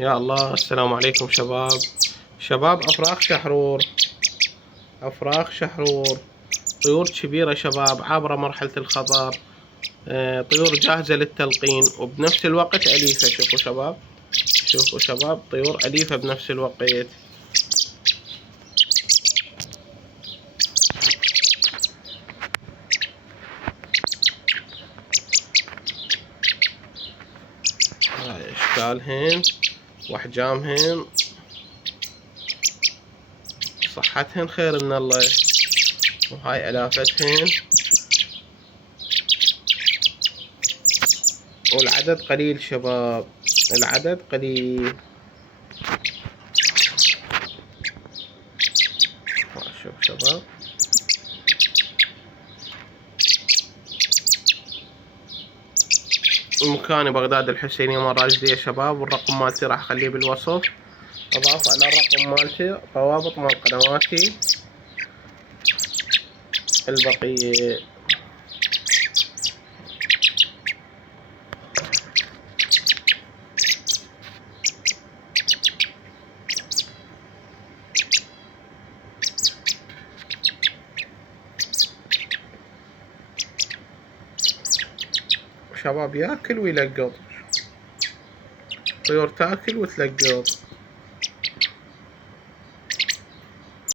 يا الله، السلام عليكم شباب. شباب، أفراخ شحرور، أفراخ شحرور، طيور كبيرة شباب، عابرة مرحلة الخطر. طيور جاهزة للتلقين وبنفس الوقت أليفة. شوفوا شباب، شوفوا شباب، طيور أليفة بنفس الوقت. هاي أشكالهن وأحجامهن، صحتهن خير من الله. وهاي ألافتهن، والعدد قليل شباب، العدد قليل. شوف شباب، مكاني بغداد الحسينية مال راشدية شباب، والرقم مالتي راح اخليه بالوصف، اضافة على الرقم مالتي روابط مال قنواتي البقية. شباب ياكل ويلقط، طيور تاكل وتلقط.